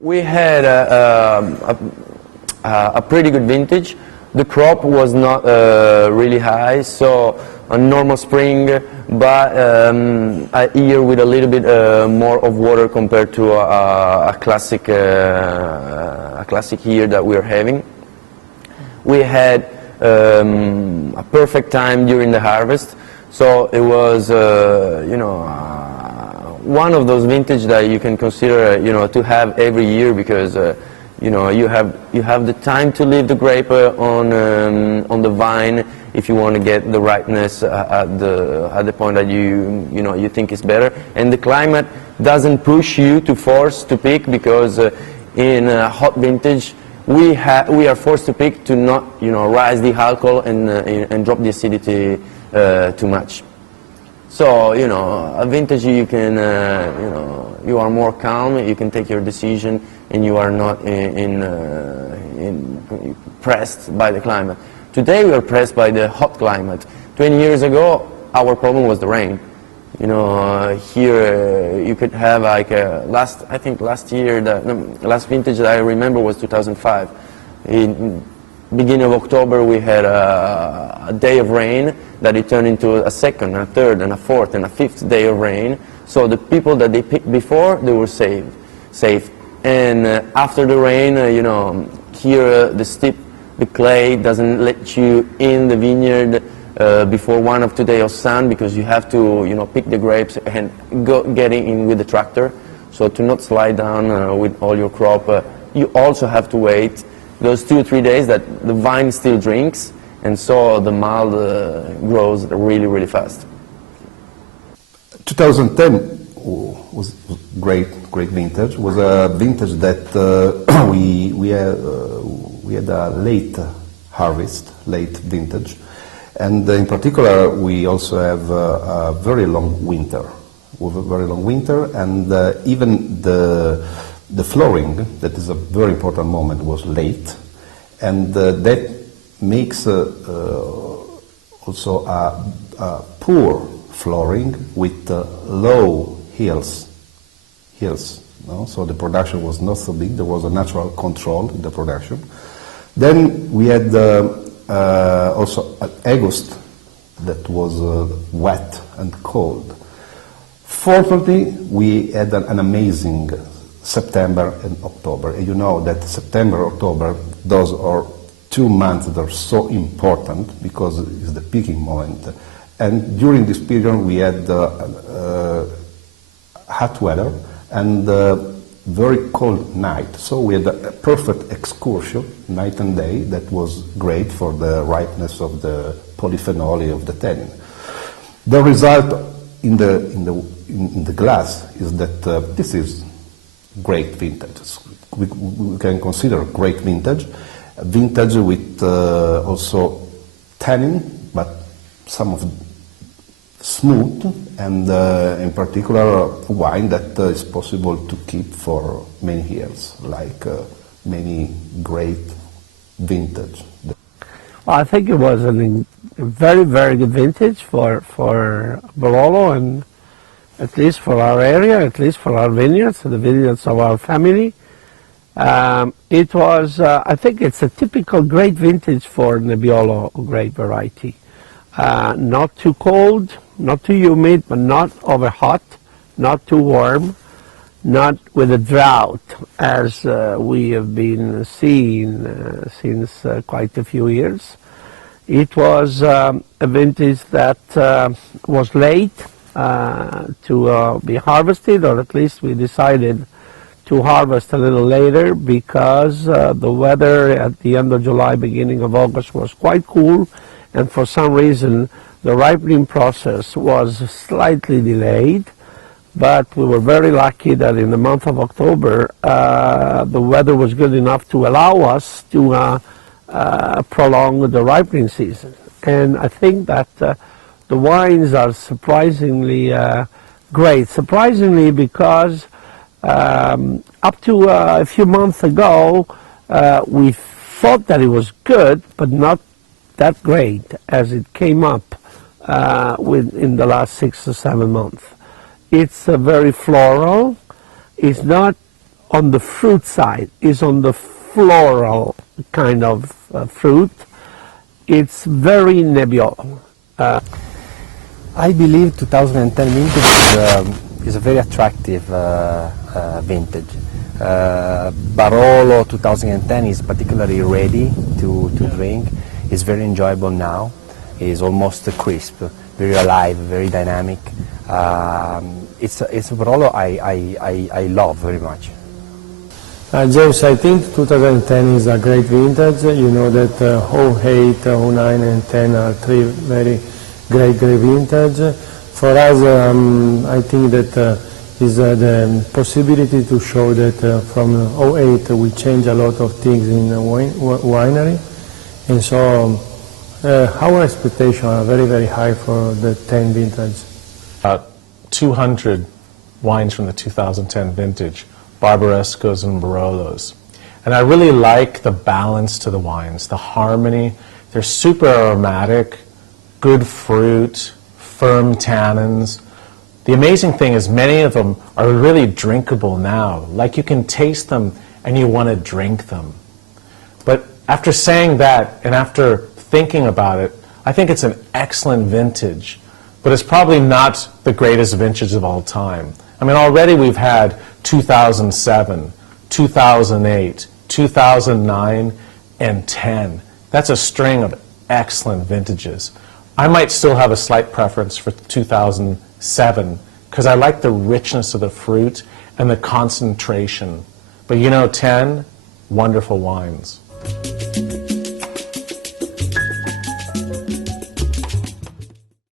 We had a pretty good vintage. The crop was not really high, so a normal spring, but a year with a little bit more of water compared to a classic year that we're having. We had a perfect time during the harvest, so it was, one of those vintage that you can consider, to have every year, because you have the time to leave the grape on the vine if you want to get the ripeness at the point that you think is better, and the climate doesn't push you to force to pick, because in a hot vintage we are forced to pick to not rise the alcohol and drop the acidity too much. So, a vintage you can, you are more calm, you can take your decision, and you are not pressed by the climate. Today we are pressed by the hot climate. 20 years ago, our problem was the rain. Here you could have like last vintage that I remember was 2005. In beginning of October we had a day of rain that it turned into a second, a third, and a fourth, and a fifth day of rain. So the people that they picked before, they were safe. And after the rain, here the clay doesn't let you in the vineyard before 1 or 2 days of sun, because you have to pick the grapes and get in with the tractor. So to not slide down with all your crop, you also have to wait those 2 or 3 days that the vine still drinks, and so the malt grows really, really fast. 2010 was great vintage. Was a vintage that we had a late harvest, late vintage, and in particular we also have a very long winter. With a very long winter, and even the flowering, that is a very important moment, was late, and that makes also a poor flowering with low hills. No? So the production was not so big. There was a natural control in the production. Then we had also August that was wet and cold. Fortunately, we had an amazing September and October. And you know that September, October, those are 2 months that are so important, because it's the picking moment. And during this period we had hot weather and very cold night. So we had a perfect excursion, night and day, that was great for the ripeness of the polyphenol of the tannin. The result in the glass is that this is great vintage. We can consider great vintage with also tannin, but some of smooth, and in particular wine that is possible to keep for many years, like many great vintage. Well, I think it was a very, very good vintage for Barolo, and at least for our area, at least for our vineyards, the vineyards of our family. It was, I think it's a typical great vintage for Nebbiolo grape variety. Not too cold, not too humid, but not over hot, not too warm, not with a drought, as we have been seeing since quite a few years. It was a vintage that was late to be harvested, or at least we decided to harvest a little later, because the weather at the end of July, beginning of August was quite cool, and for some reason the ripening process was slightly delayed. But we were very lucky that in the month of October the weather was good enough to allow us to prolong the ripening season. And I think that the wines are surprisingly great. Surprisingly, because up to a few months ago we thought that it was good, but not that great as it came up in the last 6 or 7 months. It's very floral. It's not on the fruit side, is on the floral kind of fruit. It's very Nebbiolo. I believe 2010 vintage is a very attractive vintage. Barolo 2010 is particularly ready to drink. It's very enjoyable now. It's almost crisp, very alive, very dynamic. It's a Barolo I love very much. James, I think 2010 is a great vintage. You know that 08, 09 and 10 are three very great vintage. For us, I think that is the possibility to show that from 08 we change a lot of things in the winery. And so our expectations are very, very high for the 10 vintage. 200 wines from the 2010 vintage, Barbarescos and Barolos. And I really like the balance to the wines, the harmony. They're super aromatic, good fruit, firm tannins. The amazing thing is many of them are really drinkable now. Like you can taste them and you want to drink them. But after saying that and after thinking about it, I think it's an excellent vintage. But it's probably not the greatest vintage of all time. I mean, already we've had 2007, 2008, 2009, and 10. That's a string of excellent vintages. I might still have a slight preference for 2007 because I like the richness of the fruit and the concentration. But you know, 10, wonderful wines.